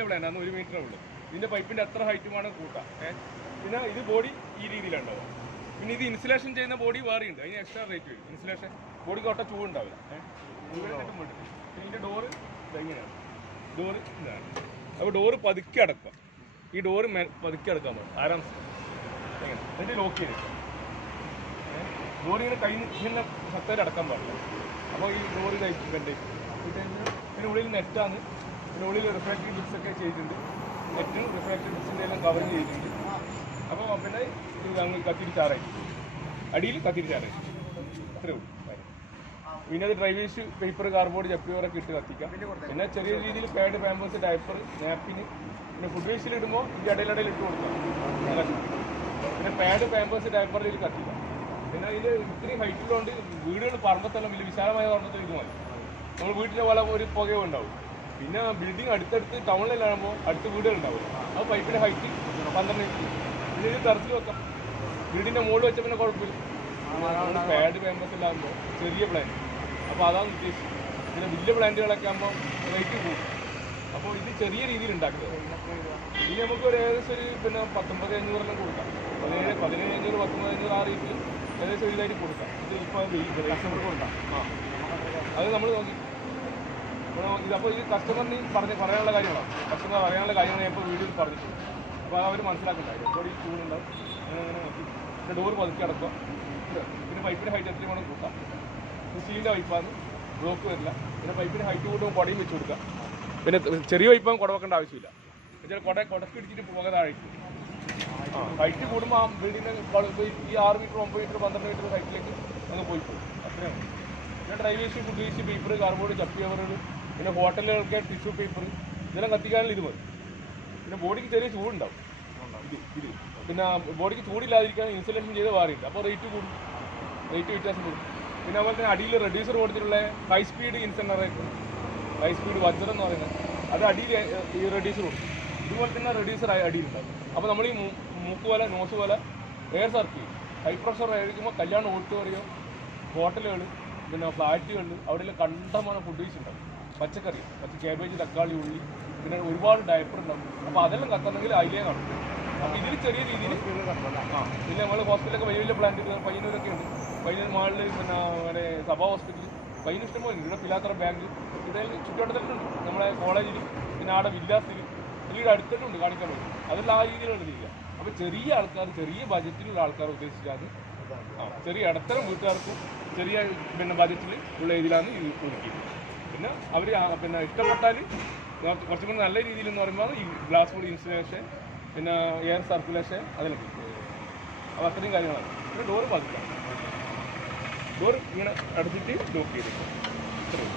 മീറ്ററിന്റെ plan ആണ്, 1 മീറ്ററേ ഉള്ളൂ. ഇതിന്റെ പൈപ്പിന്റെ എത്ര ഹൈറ്റും വേണം കൂട്ടാം. പിന്നെ ഇത് ബോഡി ഈ രീതിയിലുണ്ടാവും. പിന്നെ ഇത് ഇൻസുലേഷൻ ചെയ്യുന്ന ബോഡി വേറെ ഉണ്ട്, അതിന് എക്സ്ട്രാ റേറ്റ് വരും. ഇൻസുലേഷൻ ബോഡിക്ക് ഒട്ട ചൂടുണ്ടാവില്ല. ഇതിന്റെ ഡോറ് ഇതെങ്ങനെയാണ്, ഡോറ് ഇതാണ്. അപ്പോൾ ഡോറ് പതുക്കെ അടക്കുക. ഈ ഡോറ് പതുക്കെ അടക്കാൻ പാടില്ല, ആരാം എങ്ങനെ എന്നിട്ട് ലോക്ക് ചെയ്തിട്ട് ഡോറ് ഇങ്ങനെ കൈ ഇങ്ങനെ ശക്തമായിട്ട് അടക്കാൻ പാടില്ല. അപ്പോൾ ഈ ഡോറ് കഴിച്ചിട്ടുണ്ട്. പിന്നെ ഉള്ളിൽ നെറ്റാണ്, പിന്നെ ഉള്ളിൽ റിഫ്രാക്റ്റീവ് ഡിപ്സ് ഒക്കെ ചെയ്തിട്ടുണ്ട്. നെറ്റും റിഫ്രാക്റ്റീവ് ഡിപ്സിൻ്റെ എല്ലാം കവറിങ് ചെയ്തിട്ടുണ്ട്. അപ്പോൾ പിന്നെ ഇത് ഞങ്ങൾ കത്തിരി ചാറായി, അടിയിൽ കത്തിരി ചാറായി, അത്രേ ഉള്ളൂ കാര്യം. പിന്നെ അത് ഡ്രൈവേഴ്സ് പേപ്പർ, കാർഡ്ബോർഡ്, ജപ്പിയോറൊക്കെ ഇട്ട് കത്തിക്കാം. പിന്നെ ചെറിയ രീതിയിൽ പാഡ്, പാമ്പേഴ്സ്, ഡയപ്പർ, നാപ്പിന്, പിന്നെ ഫുഡ് വേസ്റ്റിൽ ഇടുമ്പോൾ ഇതിൻ്റെ ഇടയിലിടയിൽ ഇട്ട് കൊടുക്കാം. പിന്നെ പാഡ്, പാമ്പേഴ്സ്, ഡയപ്പറിൽ കത്തിക്കാം. പിന്നെ ഇത് ഇത്രയും ഹൈറ്റിലുകൊണ്ട് വീടുകൾ പറമ്പത്തെല്ലാം വലിയ വിശാലമായ പറമ്പത്തിൽ ഇത് മതി. നമ്മൾ വീട്ടിലെ പോലെ ഒരു പുകയോ ഉണ്ടാവും. പിന്നെ ബിൽഡിംഗ് അടുത്തടുത്ത് ടൗണിലാകുമ്പോൾ അടുത്ത് വീടുകൾ ഉണ്ടാവും. അത് പൈപ്പിൻ്റെ ഹൈറ്റ് 12 ഇഞ്ച്. പിന്നെ ഇത് ടെറസിൽ വെക്കാം. വീടിൻ്റെ മുകളിൽ വെച്ചാൽ പിന്നെ കുഴപ്പമില്ല. പാഡ്, പാമ്പേഴ്സിലാകുമ്പോൾ ചെറിയ പ്ലാന്റ്, അപ്പോൾ അതാണ് ഉദ്ദേശിച്ചത്. പിന്നെ വലിയ പ്ലാന്റുകളൊക്കെ ആകുമ്പോൾ റേറ്റ് കൂടും. അപ്പോൾ ഇത് ചെറിയ രീതിയിൽ ഉണ്ടാക്കുന്നത്. ഇത് നമുക്ക് ഒരു ഏകദേശം ഒരു പിന്നെ 19,500 കൊടുക്കാം. 17,500, 19,500 ആ റേറ്റിൽ ഏകദേശം ഒരു ഇതായിട്ട് കൊടുക്കാം. ഇത് ഇപ്പോൾ കസ്റ്റമർക്ക് കൊടുക്കാം. അത് നമ്മൾ നോക്കി ഇതപ്പോൾ ഈ കസ്റ്റമറിന് പറയാനുള്ള കാര്യങ്ങളാണ്. കസ്റ്റമർ പറയാനുള്ള കാര്യങ്ങൾ ഞാൻ ഇപ്പോൾ വീഡിയോയിൽ പറഞ്ഞിട്ടുണ്ട്. അപ്പോൾ അവർ മനസ്സിലാക്കണ്ടായി എപ്പോൾ ഈ ചൂടുണ്ടാവും. അങ്ങനെ നോക്കി പിന്നെ ഡോർ പതുക്കി അടക്കുക. പിന്നെ പൈപ്പിൻ്റെ ഹൈറ്റ് എത്രയും വേണം കൂട്ടാം. സ്റ്റീലിൻ്റെ പൈപ്പാണ്, ബ്ലോക്ക് വരില്ല. പിന്നെ പൈപ്പിന് ഹൈറ്റ് കൂടുമ്പോൾ കുടയും വെച്ച് കൊടുക്കുക. പിന്നെ ചെറിയ പൈപ്പാൻ കുട വെക്കേണ്ട ആവശ്യമില്ല. എന്നുവെച്ചാൽ കുടക്ക് ഇടിച്ചിട്ട് പോകാൻ താഴേക്ക് ഹൈറ്റ് കൂടുമ്പോൾ ആ ബിൽഡിങ്ങിൻ്റെ ഈ 6 മീറ്റർ, 9 മീറ്റർ, 12 മീറ്റർ ഹൈറ്റിലേക്ക് അങ്ങ് പോയി പോകും. അത്രയും മതി. പിന്നെ drivers, food waste, paper, cardboard, ചപ്പി കവറുകൾ, പിന്നെ ഹോട്ടലുകൾക്ക് ടിഷ്യൂ പേപ്പർ, ഇതെല്ലാം കത്തിക്കാനുള്ള ഇത് മതി. പിന്നെ ബോഡിക്ക് ചെറിയ ചൂടുണ്ടാവും. ഇത് പിന്നെ ബോഡിക്ക് ചൂടില്ലാതിരിക്കാൻ ഇൻസുലേഷൻ ചെയ്ത് മാറിയില്ല. അപ്പോൾ റേറ്റ് കൂടും, റേറ്റ് വ്യത്യാസം കൂടും. പിന്നെ അതുപോലെ തന്നെ അടിയിൽ റെഡ്യൂസർ കൊടുത്തിട്ടുള്ള ഹൈ സ്പീഡ് ഇൻസെൻറ്ററേറ്റർ, ഹൈ സ്പീഡ് വജ്രം എന്ന് പറയുന്നത്, അത് അടിയിൽ ഈ റെഡ്യൂസർ കൊടുക്കും. ഇതുപോലെ തന്നെ റെഡ്യൂസർ അടിയിലുണ്ടാവും. അപ്പോൾ നമ്മൾ ഈ മൂക്ക് പോലെ, നോസ് പോലെ എയർ സർക്കിൾ ചെയ്യും. ഹൈ പ്രഷർ ആയിരിക്കുമ്പോൾ കല്യാണം ഓഡിറ്റോറിയം, ഹോട്ടലുകൾ, പിന്നെ ഫ്ലാറ്റുകളിൽ അവിടെ കണ്ടമാനം ഫുഡ് വേസ്റ്റ് ഉണ്ടാവും. പച്ചക്കറി, കാബേജ്, തക്കാളി, ഉള്ളി, പിന്നെ ഒരുപാട് ഡയപ്പർ ഉണ്ടാവും. അപ്പോൾ അതെല്ലാം കത്തണമെങ്കിൽ അതിലേ കാണും. അപ്പോൾ ഇതിൽ ചെറിയ രീതിയിൽ പിന്നെ നമ്മൾ ഹോസ്പിറ്റലൊക്കെ വലിയ വലിയ പ്ലാന്റുകൾ പയ്യന്നൂരൊക്കെ ഉണ്ട്. പയ്യന്നൂർ മാളിൽ പിന്നെ അങ്ങനെ സഭാ ഹോസ്പിറ്റൽ, പയ്യന്നൂർ ഇഷ്ടംപോലെ ഇവിടെ പിലാത്തറ ബാങ്ക്, ഇവിടെ ചുറ്റുവട്ടത്തിലുണ്ട്. നമ്മളെ കോളേജിൽ, പിന്നെ അവിടെ വില്ലാസിൽ, വലിയ അടുത്തിട്ടുണ്ട് കാണിക്കാൻ പറ്റും. അതെല്ലാം ആ രീതിയിലുള്ള ചെയ്യുക. അപ്പോൾ ചെറിയ ആൾക്കാർ, ചെറിയ ബജറ്റിലുള്ള ആൾക്കാർ ഉദ്ദേശിച്ചാണ് ചെറിയ ഇടത്തരം വീട്ടുകാർക്കും ചെറിയ പിന്നെ ബജറ്റിൽ ഉള്ള രീതിയിലാണ് ഇത് ഒരുക്കിയത്. പിന്നെ അവർ പിന്നെ ഇഷ്ടപ്പെട്ടാൽ കുറച്ചും കൂടി നല്ല രീതിയിൽ എന്ന് പറയുമ്പോൾ ഈ ഗ്ലാസ് ബോഡി ഇൻസുലേഷൻ, പിന്നെ എയർ സർക്കുലേഷൻ, അതിലൊക്കെ. അപ്പോൾ അത്രയും കാര്യങ്ങളാണ്. പിന്നെ ഡോറ് പതുക്കാം, ഡോർ ഇങ്ങനെ അടച്ചിട്ട് ലോക്ക് ചെയ്തിട്ട് ഇത്രയും.